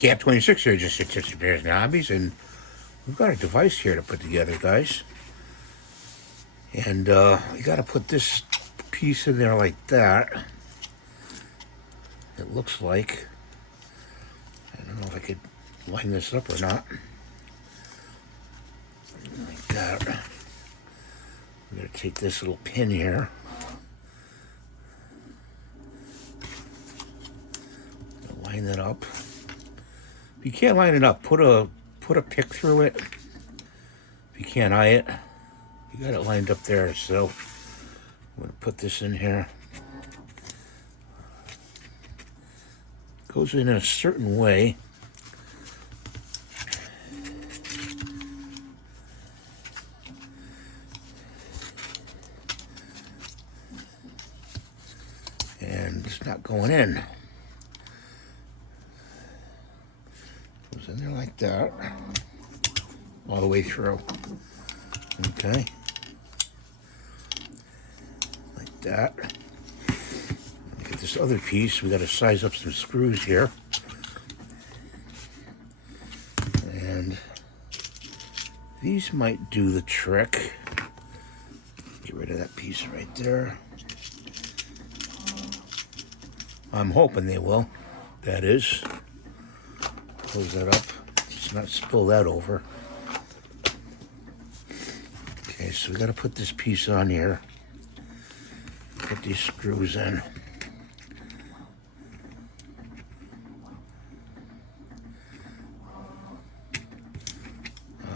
Cat 26 here, just your tips, repairs, and hobbies, and we've got a device here to put together, guys. And we got to put this piece in there like that. It looks like. I don't know if I could line this up or not. Like that. We're going to take this little pin here. Line that up. If you can't line it up, put a pick through it. If you can't eye it, you got it lined up there. So I'm going to put this in here. Goes in a certain way. And it's not going in. Goes in there like that. All the way through. Okay. Like that. Get this other piece. We got to size up some screws here. And these might do the trick. Get rid of that piece right there. I'm hoping they will. That is. Close that up. Let's not spill that over. Okay, so we got to put this piece on here. Put these screws in.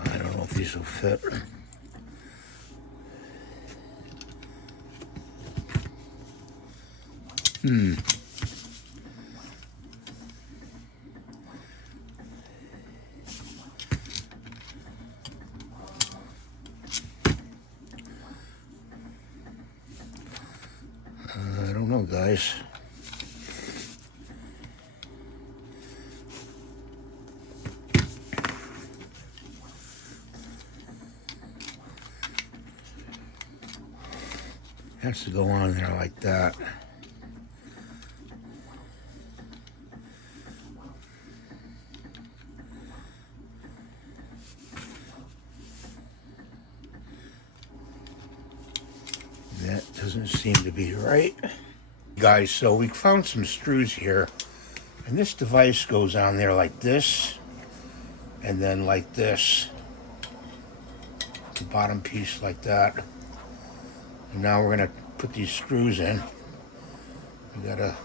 I don't know if these will fit. I don't know, guys. Has to go on there like that. That doesn't seem to be right. Guys, so we found some screws here, and this device goes on there like this, and then like this. The bottom piece like that. And now we're gonna put these screws in. We gotta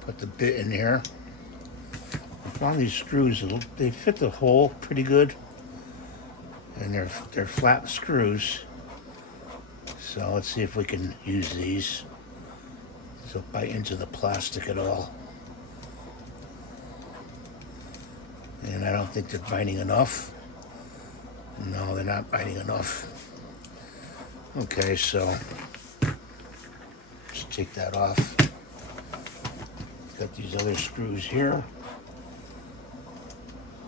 put the bit in here. I found these screws, they fit the hole pretty good. And they're flat screws. So let's see if we can use these. So bite into the plastic at all. And I don't think they're biting enough. No, they're not biting enough. Okay, so just take that off. Got these other screws here.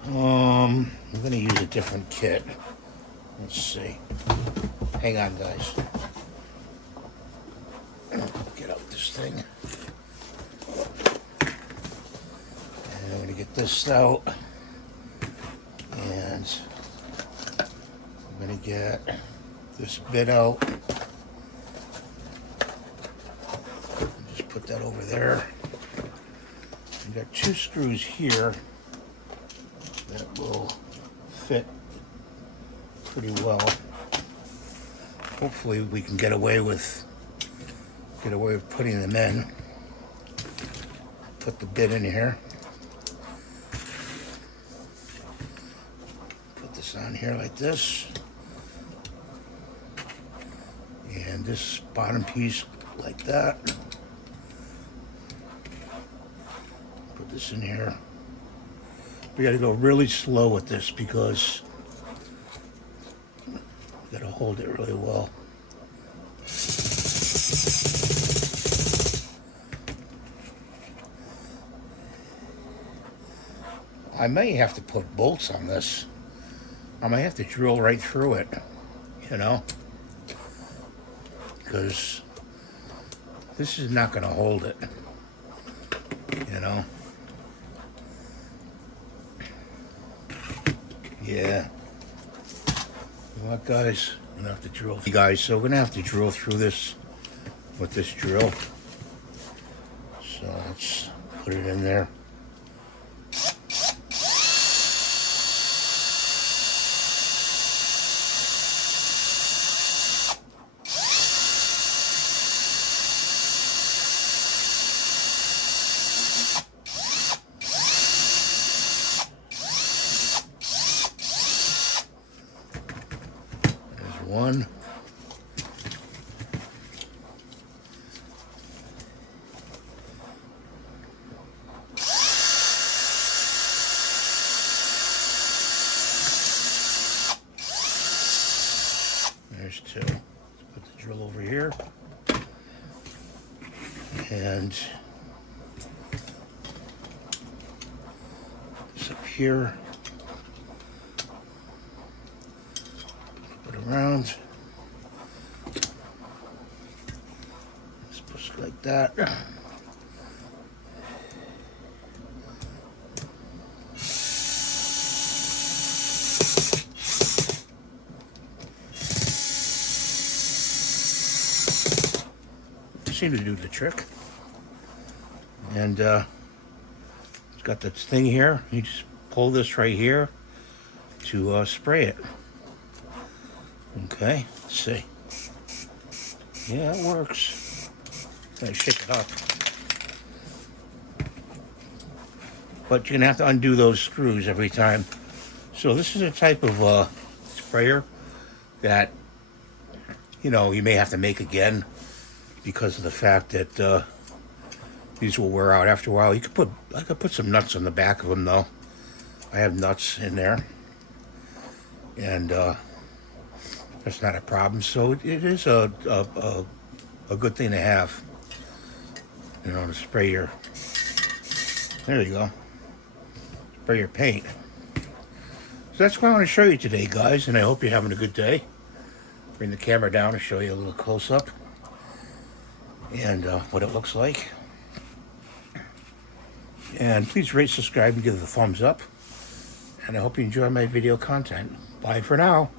I'm gonna use a different kit. Let's see. Hang on, guys. Get out this thing. And I'm gonna get this out. And I'm gonna get this bit out. Just put that over there. We got two screws here that will fit pretty well. Hopefully we can get away with putting them in. Put the bit in here. Put this on here like this. And this bottom piece like that. Put this in here. We gotta go really slow with this because we gotta hold it really well. I may have to put bolts on this. I might have to drill right through it, you know? Because this is not going to hold it, you know. Yeah. You know what, guys? I'm gonna have to drill. Hey guys, so we're gonna have to drill through this with this drill. So let's put it in there. There's one. There's two. Let's put the drill over here. And this up here. Put it around. Just like that. Seem to do the trick. And it's got this thing here. You just pull this right here to spray it. Okay, let's see. Yeah, it works. Gotta shake it up. But you're gonna have to undo those screws every time. So this is a type of sprayer that, you know, you may have to make again, because of the fact that these will wear out after a while. I could put some nuts on the back of them though. I have nuts in there, and that's not a problem. So it is a good thing to have, you know, to spray your. There you go. Spray your paint. So that's what I want to show you today, guys, and I hope you're having a good day. Bring the camera down to show you a little close up. And what it looks like. And please rate, subscribe, and give it a thumbs up. And I hope you enjoy my video content. Bye for now.